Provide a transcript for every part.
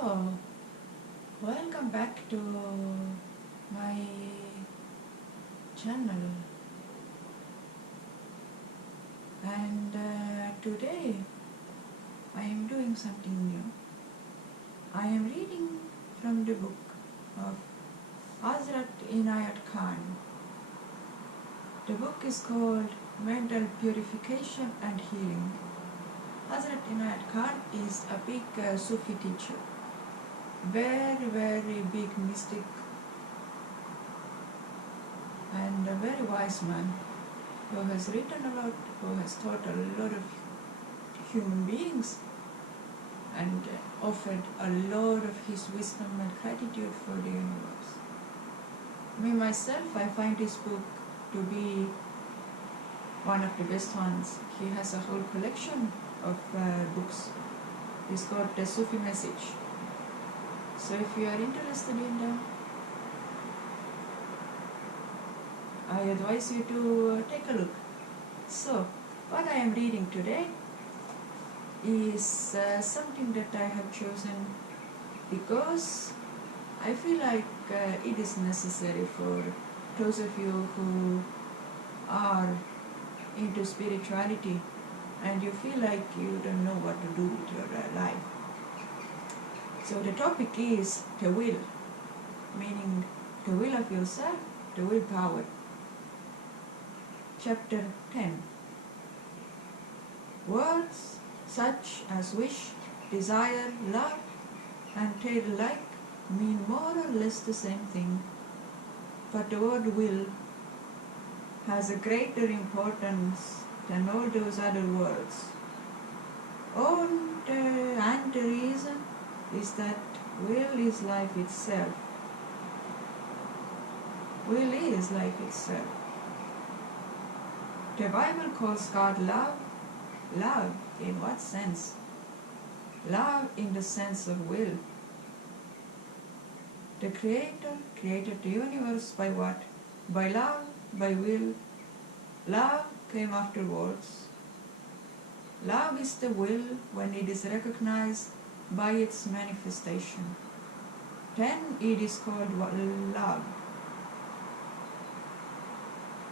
So, welcome back to my channel, and today I am doing something new. I am reading from the book of Hazrat Inayat Khan. The book is called Mental Purification and Healing. Hazrat Inayat Khan is a big Sufi teacher, very big mystic, and a very wise man who has written a lot, who has taught a lot of human beings, and offered a lot of his wisdom and gratitude for the universe. Me myself, I find this book to be one of the best ones. He has a whole collection of books. It's called the Sufi Message. So if you are interested in them, I advise you to take a look. So, what I am reading today is something that I have chosen because I feel like it is necessary for those of you who are into spirituality and you feel like you don't know what to do with your life. So the topic is the will, meaning the will of yourself, the willpower. Chapter 10. Words such as wish, desire, love, and the like mean more or less the same thing, but the word will has a greater importance than all those other words. And the reason is that will is life itself. Will is life itself. The Bible calls God love. Love in what sense? Love in the sense of will. The Creator created the universe by what? By love, by will. Love came afterwards. Love is the will when it is recognized by its manifestation. Then it is called love.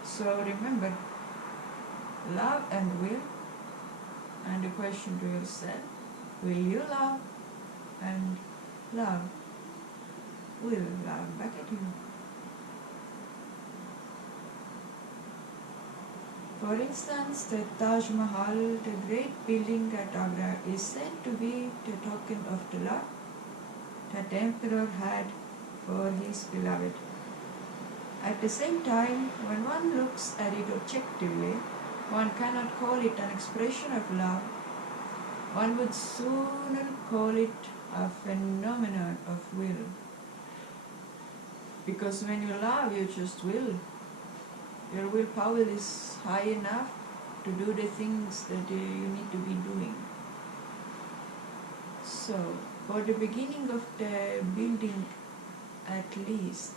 So remember, love and will, and the question to yourself, will you love? And love will love back at you. For instance, the Taj Mahal, the great building at Agra, is said to be the token of the love that the emperor had for his beloved. At the same time, when one looks at it objectively, one cannot call it an expression of love. One would sooner call it a phenomenon of will. Because when you love, you just will. Your willpower is high enough to do the things that you need to be doing. So, for the beginning of the building, at least,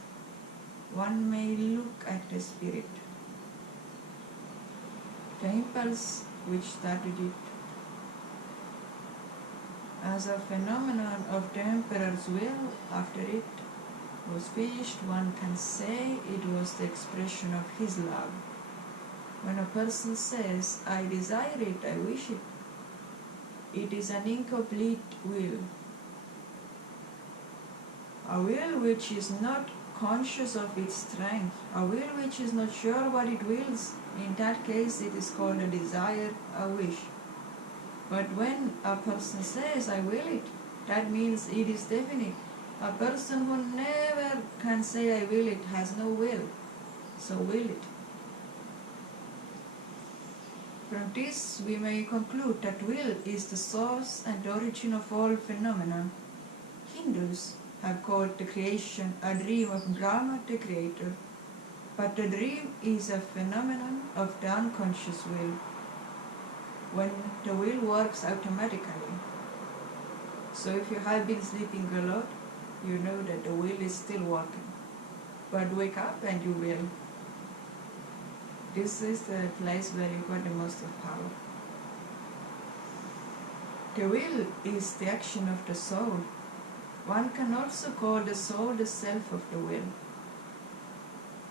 one may look at the spirit, the impulse which started it. As a phenomenon of the emperor's will, after it was finished, one can say it was the expression of his love. When a person says, I desire it, I wish it, it is an incomplete will. A will which is not conscious of its strength, a will which is not sure what it wills, in that case it is called a desire, a wish. But when a person says, I will it, that means it is definite. A person who never can say I will it has no will, so will it. From this we may conclude that will is the source and origin of all phenomena. Hindus have called the creation a dream of Brahma, the creator, but the dream is a phenomenon of the unconscious will, when the will works automatically. So if you have been sleeping a lot, you know that the will is still working. But wake up and you will. This is the place where you got the most of power. The will is the action of the soul. One can also call the soul the self of the will.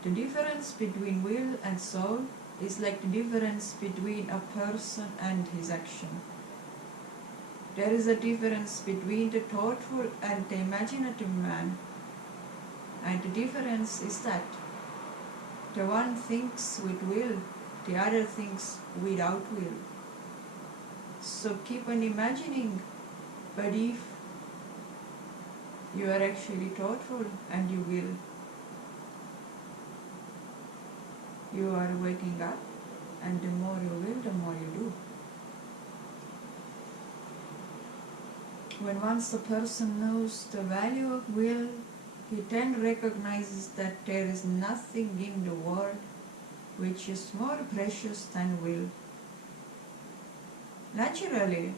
The difference between will and soul is like the difference between a person and his action. There is a difference between the thoughtful and the imaginative man, and the difference is that the one thinks with will, the other thinks without will. So keep on imagining, but if you are actually thoughtful and you will, you are waking up, and the more you will, the more you do. When once a person knows the value of will, he then recognizes that there is nothing in the world which is more precious than will. Naturally,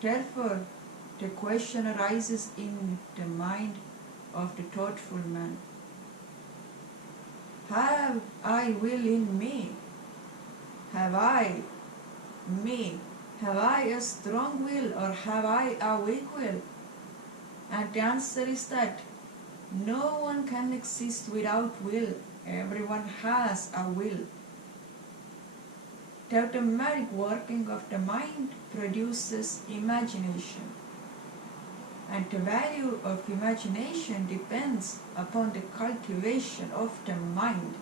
therefore, the question arises in the mind of the thoughtful man. Have I will in me? Have I a strong will, or have I a weak will? And the answer is that no one can exist without will. Everyone has a will. The automatic working of the mind produces imagination. And the value of imagination depends upon the cultivation of the mind.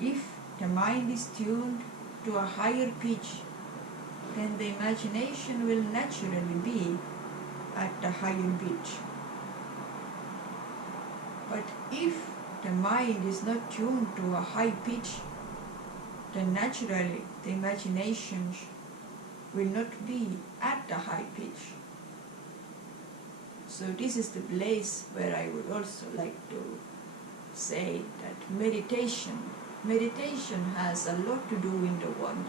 If the mind is tuned to a higher pitch, then the imagination will naturally be at a higher pitch. But if the mind is not tuned to a high pitch, then naturally the imagination will not be at a high pitch. So this is the place where I would also like to say that meditation has a lot to do in the world.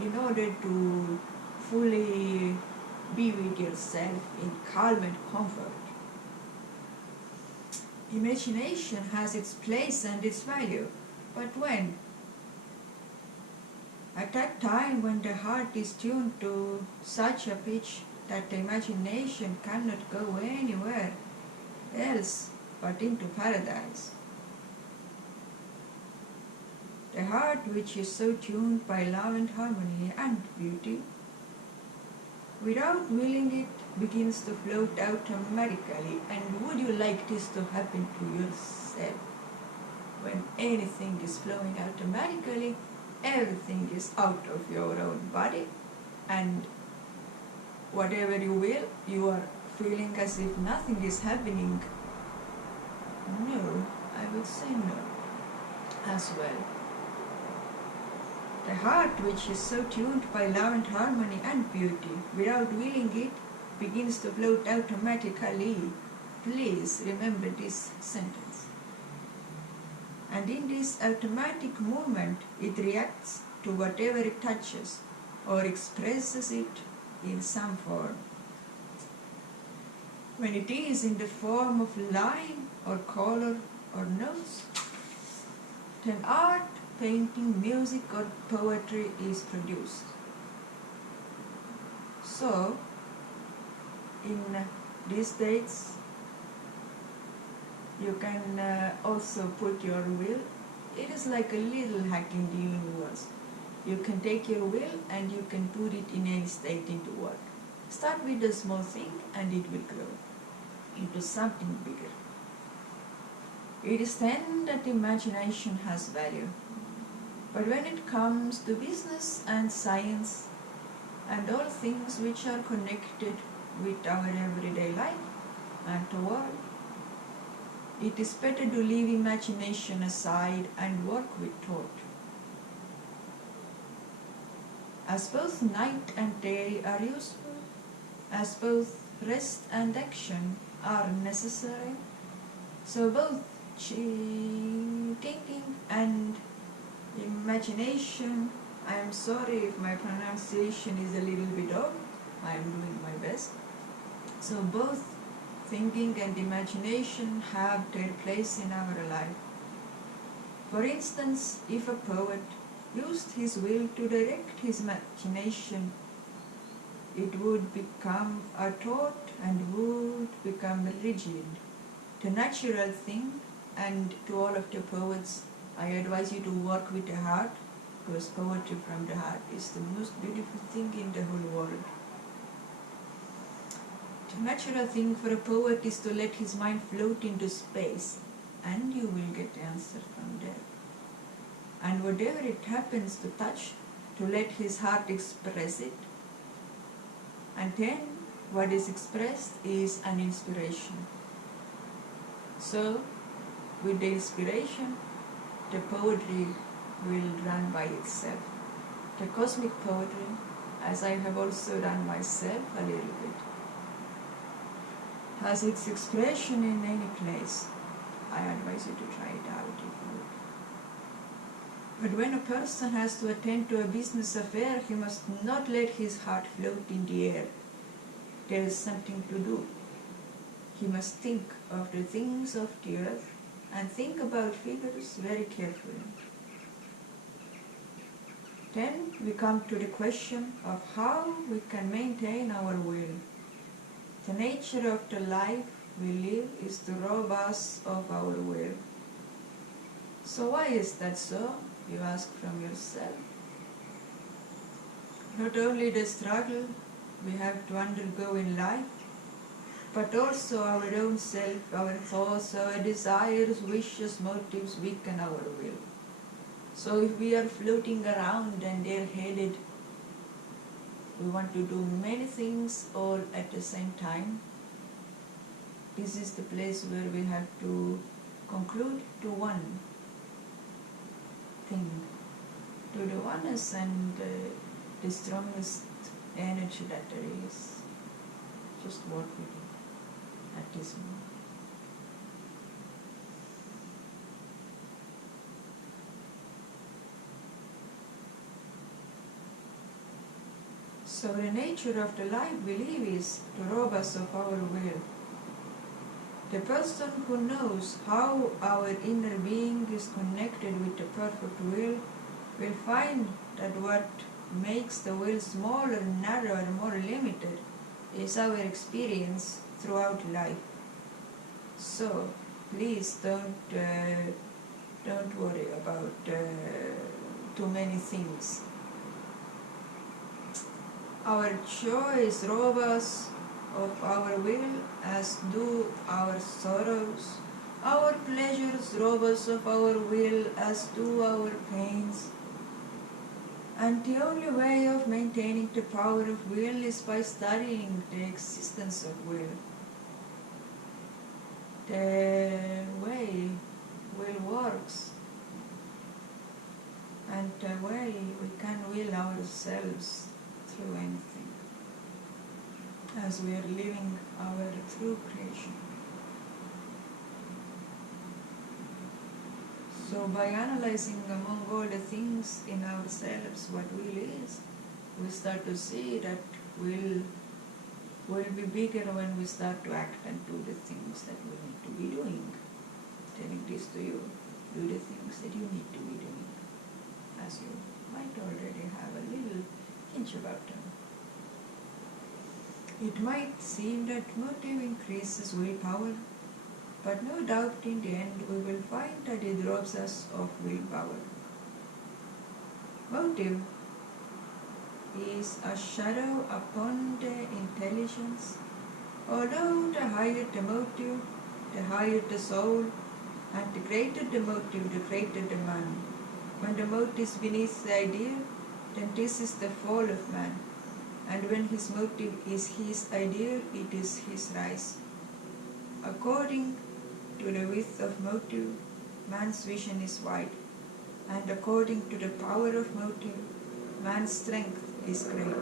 In order to fully be with yourself in calm and comfort, imagination has its place and its value. But when? At that time when the heart is tuned to such a pitch that the imagination cannot go anywhere else but into paradise. The heart, which is so tuned by love and harmony and beauty, without willing it, begins to float automatically. And would you like this to happen to yourself? When anything is flowing automatically, everything is out of your own body, and whatever you will, you are feeling as if nothing is happening. No, I would say no as well. The heart, which is so tuned by love and harmony and beauty, without willing it, begins to float automatically. Please remember this sentence. And in this automatic movement, it reacts to whatever it touches or expresses it in some form. When it is in the form of line or color or notes, then art, painting, music or poetry is produced. So, in these states, you can also put your will. It is like a little hack in the universe. You can take your will and you can put it in any state into work. Start with a small thing and it will grow into something bigger. It is then that imagination has value. But when it comes to business and science and all things which are connected with our everyday life and the world, it is better to leave imagination aside and work with thought. As both night and day are useful, as both rest and action are necessary, so both thinking and imagination, I am sorry if my pronunciation is a little bit off, I am doing my best. So both thinking and imagination have their place in our life. For instance, if a poet used his will to direct his imagination it would become a thought and would become rigid. The natural thing, and to all of the poets, I advise you to work with the heart, because poetry from the heart is the most beautiful thing in the whole world. The natural thing for a poet is to let his mind float into space, and you will get the answer from there. And whatever it happens to touch, to let his heart express it. And then what is expressed is an inspiration. So, with the inspiration, the poetry will run by itself. The cosmic poetry, as I have also done myself a little bit, has its expression in any place. I advise you to try it out if you would. But when a person has to attend to a business affair, he must not let his heart float in the air. There is something to do. He must think of the things of the earth and think about figures very carefully. Then we come to the question of how we can maintain our will. The nature of the life we live is to rob us of our will. So why is that so? You ask from yourself. Not only the struggle we have to undergo in life, but also our own self, our thoughts, our desires, wishes, motives weaken our will. So if we are floating around and air-headed, we want to do many things all at the same time, this is the place where we have to conclude to one thing, to the oneness and the strongest energy that there is. Just work with it at this moment. So the nature of the life we live is to rob us of our will. The person who knows how our inner being is connected with the perfect will find that what makes the will smaller, narrower, more limited is our experience throughout life. So please don't worry about too many things. Our joys rob us of our will, as do our sorrows. Our pleasures rob us of our will, as do our pains. And the only way of maintaining the power of will is by studying the existence of will. The way will works, and the way we can will ourselves through anything, as we are living our true creation. So by analyzing among all the things in ourselves what will is, we start to see that will be bigger when we start to act and do the things that we need to be doing. Telling this to you, do the things that you need to be doing, as you might already have a little hint about them. It might seem that motive increases willpower, but no doubt in the end we will find that it robs us of willpower. Motive is a shadow upon the intelligence. Although the higher the motive, the higher the soul, and the greater the motive, the greater the man. When the motive is beneath the idea, then this is the fall of man. And when his motive is his ideal, it is his rise. According to the width of motive, man's vision is wide, and according to the power of motive, man's strength is great.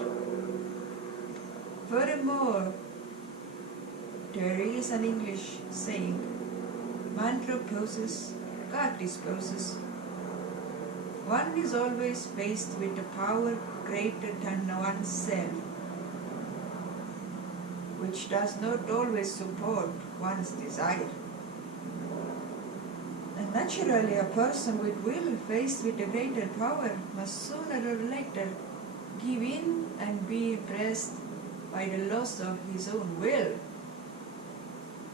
Furthermore, there is an English saying, man proposes, God disposes. One is always faced with a power greater than oneself, which does not always support one's desire. And naturally, a person with will faced with a greater power must sooner or later give in and be impressed by the loss of his own will.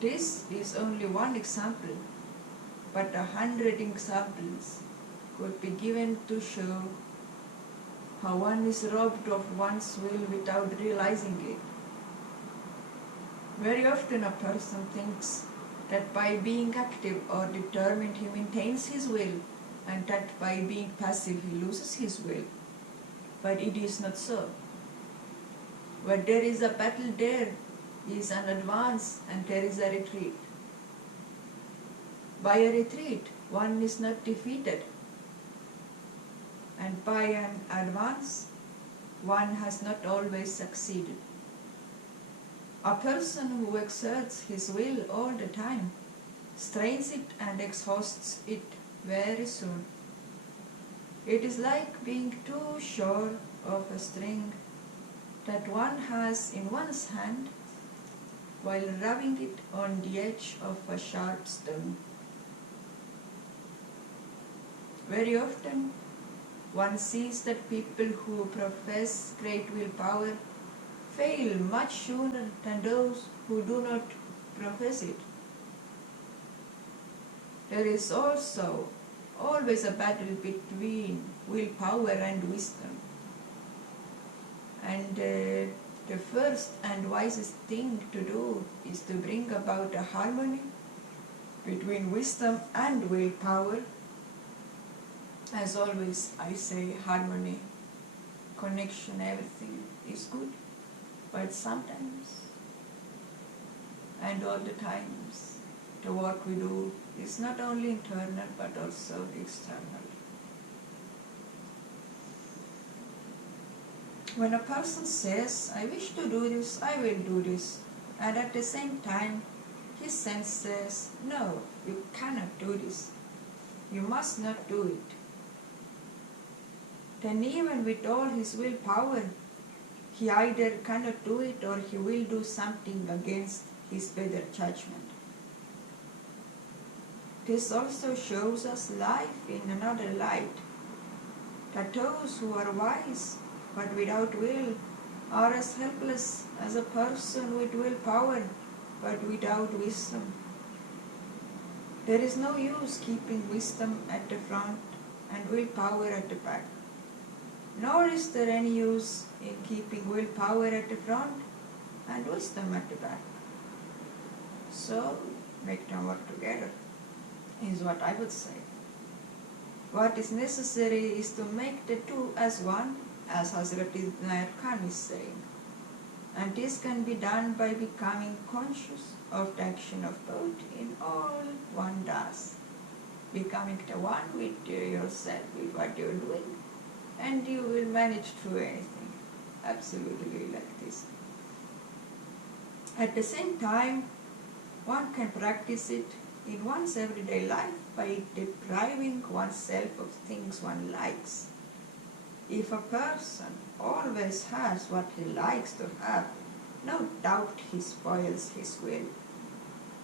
This is only one example, but 100 examples could be given to show how one is robbed of one's will without realizing it. Very often a person thinks that by being active or determined he maintains his will, and that by being passive he loses his will. But it is not so. Where there is a battle, there is an advance and there is a retreat. By a retreat, one is not defeated, and by an advance, one has not always succeeded. A person who exerts his will all the time strains it and exhausts it very soon. It is like being too sure of a string that one has in one's hand while rubbing it on the edge of a sharp stone. Very often one sees that people who profess great willpower fail much sooner than those who do not profess it. There is also always a battle between willpower and wisdom. And the first and wisest thing to do is to bring about a harmony between wisdom and willpower. As always, I say harmony, connection, everything is good. But sometimes, and all the times, the work we do is not only internal but also external. When a person says, I wish to do this, I will do this, and at the same time his sense says, no, you cannot do this, you must not do it, then even with all his willpower, he either cannot do it or he will do something against his better judgment. This also shows us life in another light, that those who are wise but without will are as helpless as a person with willpower but without wisdom. There is no use keeping wisdom at the front and willpower at the back. Nor is there any use in keeping willpower at the front and wisdom at the back. So, make them work together, is what I would say. What is necessary is to make the two as one, as Hazrat Inayat is saying. And this can be done by becoming conscious of the action of both in all one does. Becoming the one with yourself, with what you're doing, and you will manage through anything, absolutely like this. At the same time, one can practice it in one's everyday life by depriving oneself of things one likes. If a person always has what he likes to have, no doubt he spoils his will,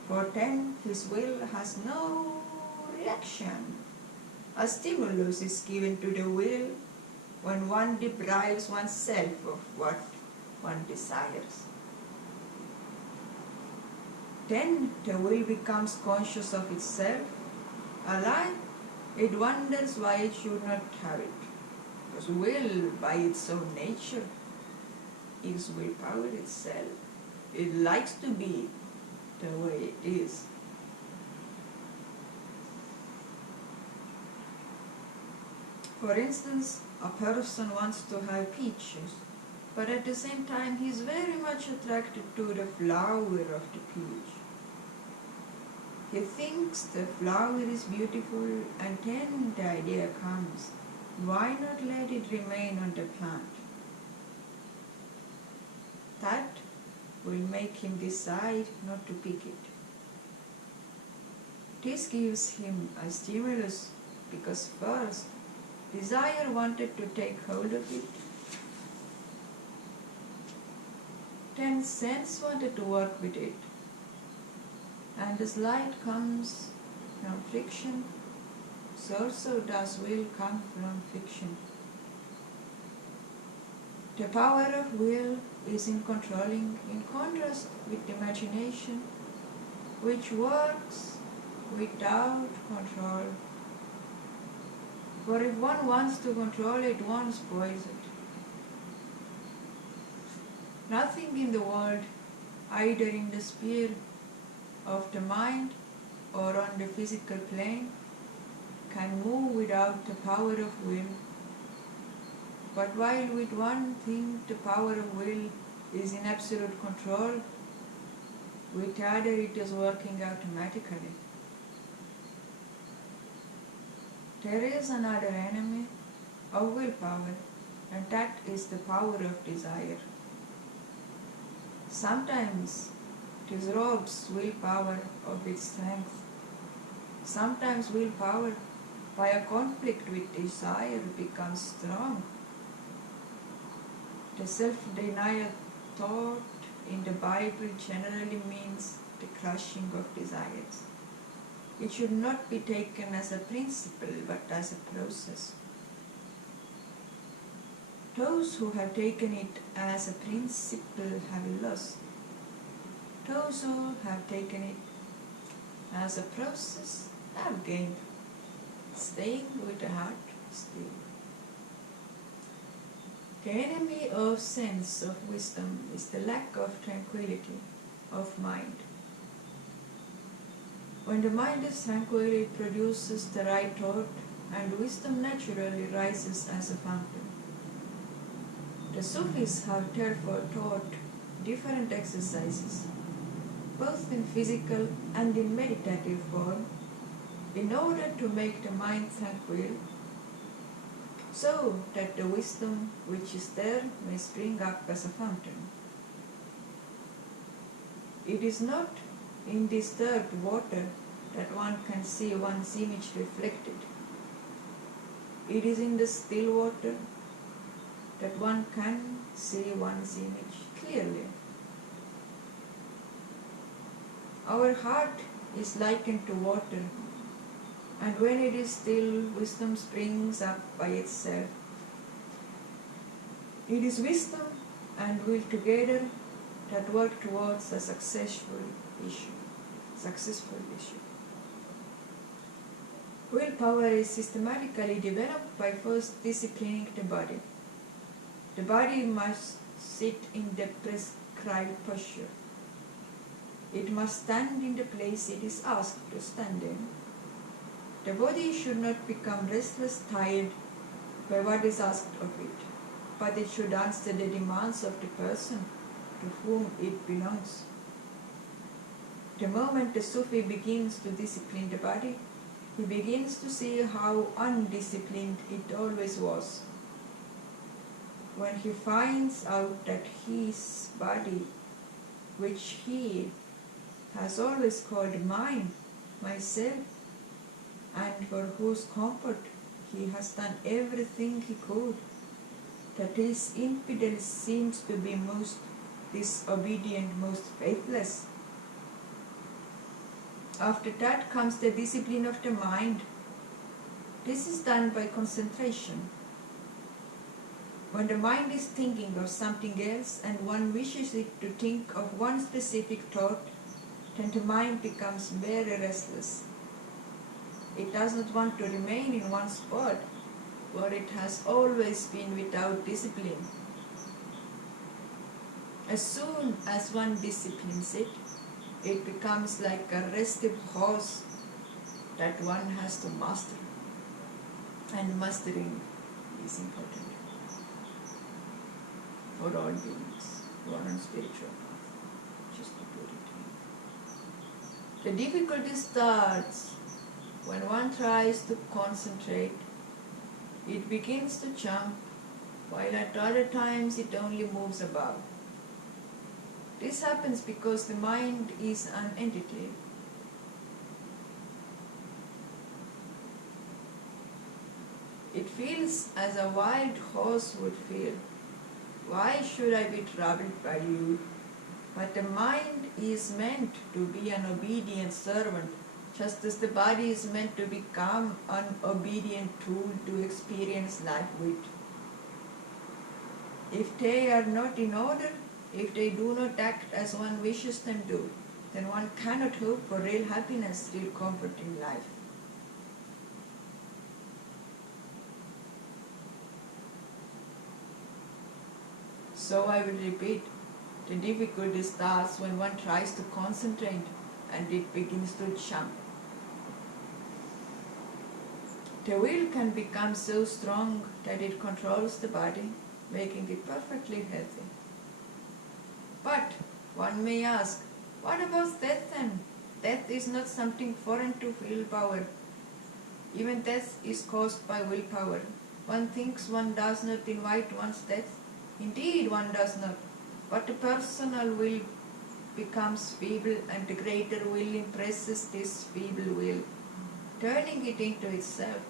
for then his will has no reaction. A stimulus is given to the will when one deprives oneself of what one desires. Then the will becomes conscious of itself, alive. It wonders why it should not have it. Because will, by its own nature, is willpower itself. It likes to be the way it is. For instance, a person wants to have peaches, but at the same time he is very much attracted to the flower of the peach. He thinks the flower is beautiful, and then the idea comes, why not let it remain on the plant? That will make him decide not to pick it. This gives him a stimulus because first, desire wanted to take hold of it, then sense wanted to work with it, and as light comes from friction, so does will come from friction. The power of will is in controlling, in contrast with imagination, which works without control. For if one wants to control it, one spoils it. Nothing in the world, either in the sphere of the mind or on the physical plane, can move without the power of will. But while with one thing the power of will is in absolute control, with the other it is working automatically. There is another enemy of willpower, and that is the power of desire. Sometimes it robs willpower of its strength. Sometimes willpower, by a conflict with desire, becomes strong. The self-denial taught in the Bible generally means the crushing of desires. It should not be taken as a principle, but as a process. Those who have taken it as a principle have lost. Those who have taken it as a process have gained, staying with the heart still. The enemy of sense of wisdom is the lack of tranquility of mind. When the mind is tranquil, it produces the right thought, and wisdom naturally rises as a fountain. The Sufis have therefore taught different exercises, both in physical and in meditative form, in order to make the mind tranquil, so that the wisdom which is there may spring up as a fountain. It is not in disturbed water that one can see one's image reflected. It is in the still water that one can see one's image clearly. Our heart is likened to water, and when it is still, wisdom springs up by itself. It is wisdom and will together that work towards a successful issue. Willpower is systematically developed by first disciplining the body. The body must sit in the prescribed posture. It must stand in the place it is asked to stand in. The body should not become restless, tired by what is asked of it, but it should answer the demands of the person to whom it belongs. The moment the Sufi begins to discipline the body, he begins to see how undisciplined it always was. When he finds out that his body, which he has always called mine, myself, and for whose comfort he has done everything he could, that his infidel seems to be most disobedient, most faithless. After that comes the discipline of the mind. This is done by concentration. When the mind is thinking of something else and one wishes it to think of one specific thought, then the mind becomes very restless. It does not want to remain in one spot, where it has always been without discipline. As soon as one disciplines it, it becomes like a restive horse that one has to master. And mastering is important for all beings who are on spiritual path, just to put it in. The difficulty starts when one tries to concentrate. It begins to jump, while at other times it only moves about. This happens because the mind is an entity. It feels as a wild horse would feel. Why should I be troubled by you? But the mind is meant to be an obedient servant, just as the body is meant to become an obedient tool to experience life with. If they are not in order, if they do not act as one wishes them to, then one cannot hope for real happiness, real comfort in life. So I will repeat, the difficulty starts when one tries to concentrate and it begins to jump. The will can become so strong that it controls the body, making it perfectly healthy. But one may ask, what about death then? Death is not something foreign to willpower. Even death is caused by willpower. One thinks one does not invite one's death. Indeed, one does not. But the personal will becomes feeble, and the greater will impresses this feeble will, turning it into itself.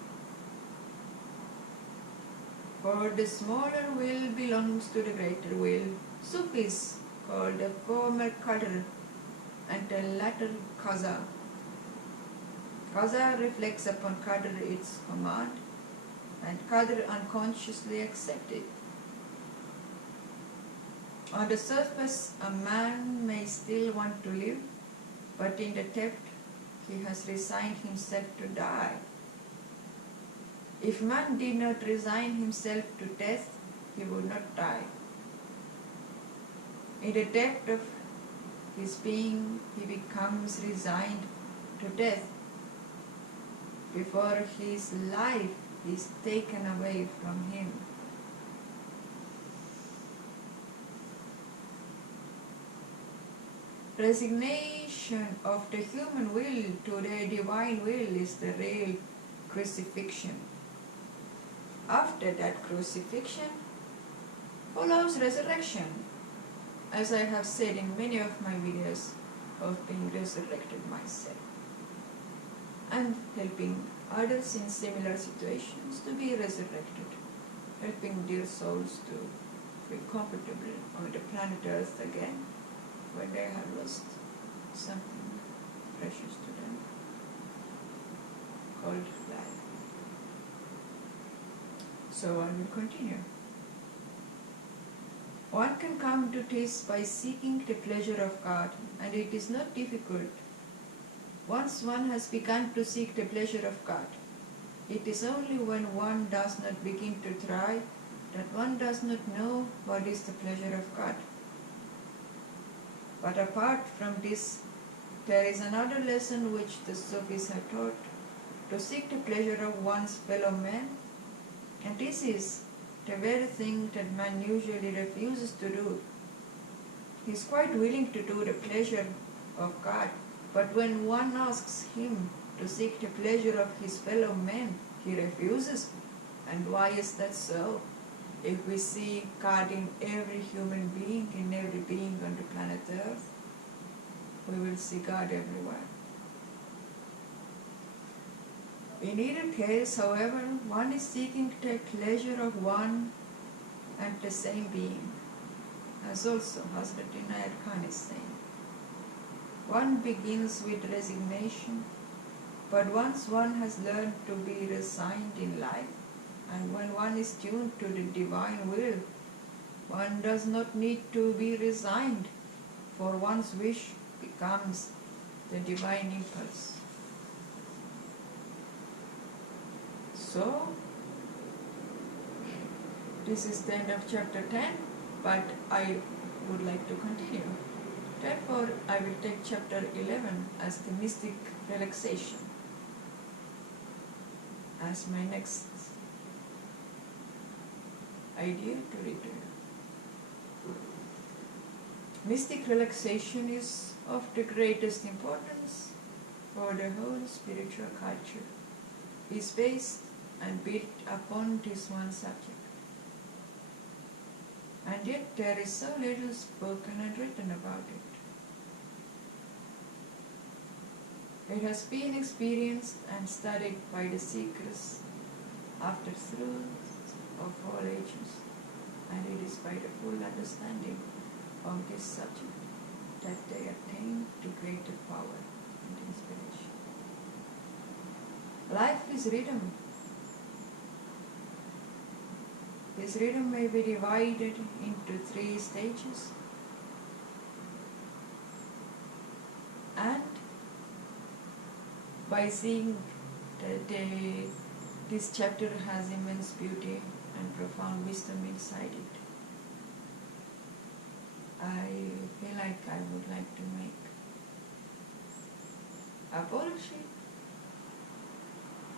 For the smaller will belongs to the greater will. Sufis call the former Qadr and the latter Qaza. Qaza reflects upon Qadr its command, and Qadr unconsciously accepted. On the surface, a man may still want to live, but in the depth, he has resigned himself to die. If man did not resign himself to death, he would not die. In the depth of his being, he becomes resigned to death before his life is taken away from him. Resignation of the human will to the divine will is the real crucifixion. After that crucifixion follows resurrection, as I have said in many of my videos of being resurrected myself, and helping others in similar situations to be resurrected, helping dear souls to feel comfortable on the planet Earth again when they have lost something precious to them called life. So I will continue. One can come to this by seeking the pleasure of God, and it is not difficult. Once one has begun to seek the pleasure of God, it is only when one does not begin to try that one does not know what is the pleasure of God. But apart from this, there is another lesson which the Sufis have taught, to seek the pleasure of one's fellow man, and this is the very thing that man usually refuses to do. He is quite willing to do the pleasure of God, but when one asks him to seek the pleasure of his fellow men, he refuses. And why is that so? If we see God in every human being, in every being on the planet Earth, we will see God everywhere. In either case, however, one is seeking the pleasure of one and the same being, as also Hazrat Inayat is saying. One begins with resignation, but once one has learned to be resigned in life, and when one is tuned to the divine will, one does not need to be resigned, for one's wish becomes the divine impulse. So, this is the end of chapter 10, but I would like to continue. Therefore, I will take chapter 11 as the mystic relaxation as my next idea to read to you. Mystic relaxation is of the greatest importance for the whole spiritual culture. It is based and built upon this one subject. And yet there is so little spoken and written about it. It has been experienced and studied by the seekers after truth of all ages, and it is by the full understanding of this subject that they attain to greater power and inspiration. Life is rhythm. This rhythm may be divided into 3 stages, and by seeing that this chapter has immense beauty and profound wisdom inside it, I feel like I would like to make apology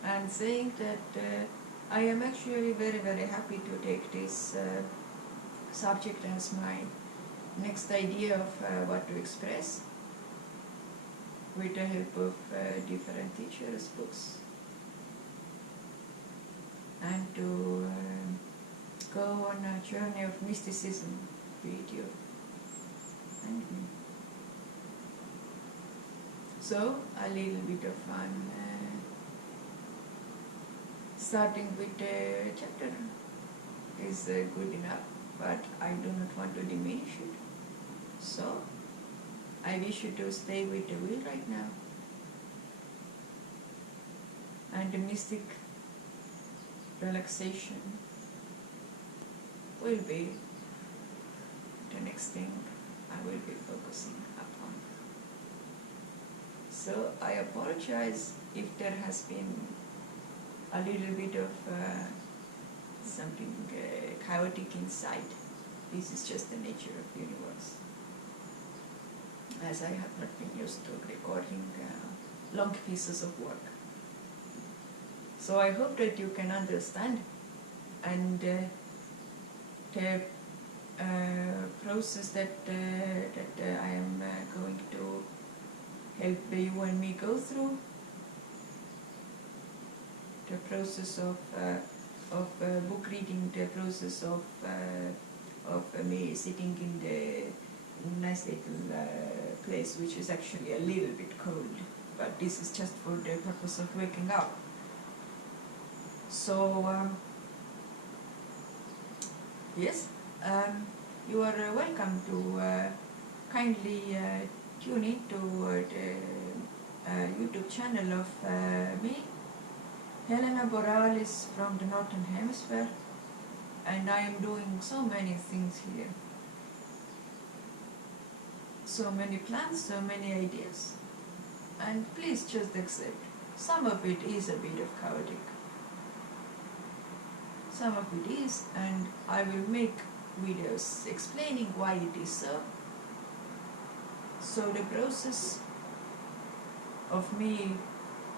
and saying that I am actually very, very happy to take this subject as my next idea of what to express with the help of different teachers' books, and to go on a journey of mysticism with you and me. So, a little bit of fun. Starting with the chapter is good enough, but I do not want to diminish it. So, I wish you to stay with the wheel right now. And the mystic relaxation will be the next thing I will be focusing upon. So, I apologize if there has been a little bit of something chaotic inside. This is just the nature of the universe, as I have not been used to recording long pieces of work. So I hope that you can understand, and the process that I am going to help you and me go through, the process of book reading, the process of me sitting in the nice little place, which is actually a little bit cold, but this is just for the purpose of waking up. So yes, you are welcome to kindly tune in to the YouTube channel of me, Helena Borealis, from the Northern Hemisphere, and I am doing so many things here. So many plans, so many ideas, and please just accept. Some of it is a bit of chaotic. Some of it is, and I will make videos explaining why it is so. So the process of me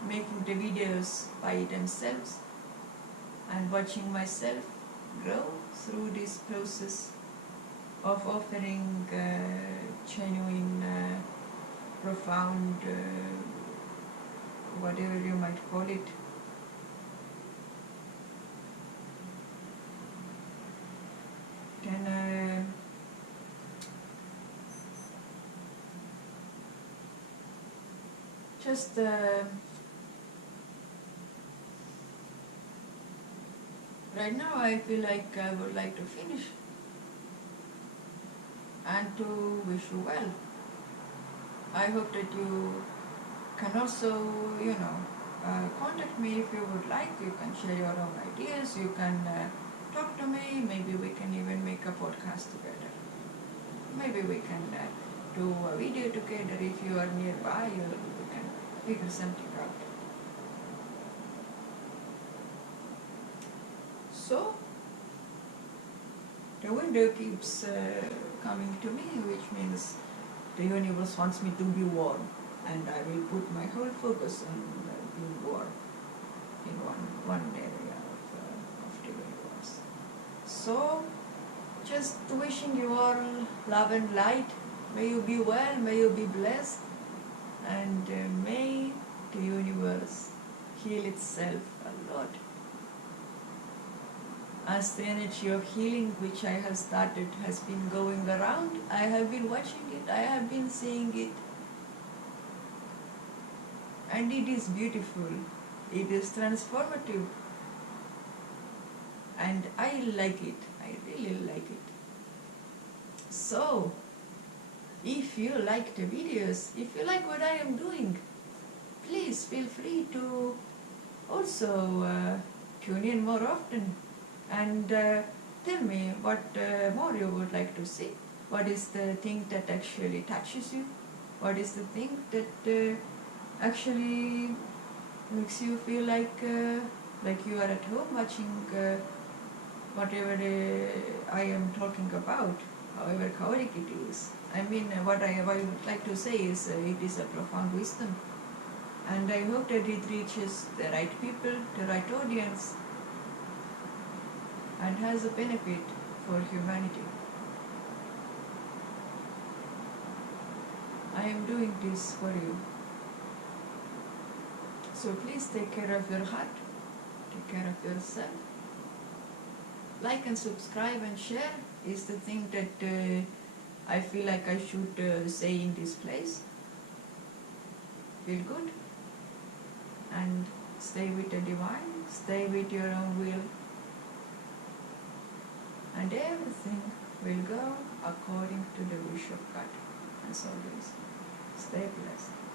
making the videos by themselves and watching myself grow through this process of offering genuine, profound, whatever you might call it, then just right now I feel like I would like to finish and to wish you well. I hope that you can also, contact me if you would like. You can share your own ideas, you can talk to me, maybe we can even make a podcast together. Maybe we can do a video together if you are nearby, or we can figure something out. So, the window keeps coming to me, which means the universe wants me to be warm, and I will put my whole focus on being warm in one area of the universe. So, just wishing you all love and light. May you be well, may you be blessed, and may the universe heal itself a lot. As the energy of healing which I have started has been going around, I have been watching it, I have been seeing it, and it is beautiful, it is transformative, and I like it, I really like it. So, if you like the videos, if you like what I am doing, please feel free to also tune in more often and tell me what more you would like to see. What is the thing that actually touches you? What is the thing that actually makes you feel like you are at home watching whatever I am talking about, however chaotic it is. I mean, what I would like to say is it is a profound wisdom, and I hope that it reaches the right people, the right audience, and has a benefit for humanity. I am doing this for you. So please take care of your heart, take care of yourself. Like and subscribe and share is the thing that I feel like I should say in this place. Feel good and stay with the divine, stay with your own will, and everything will go according to the wish of God. As always, stay blessed.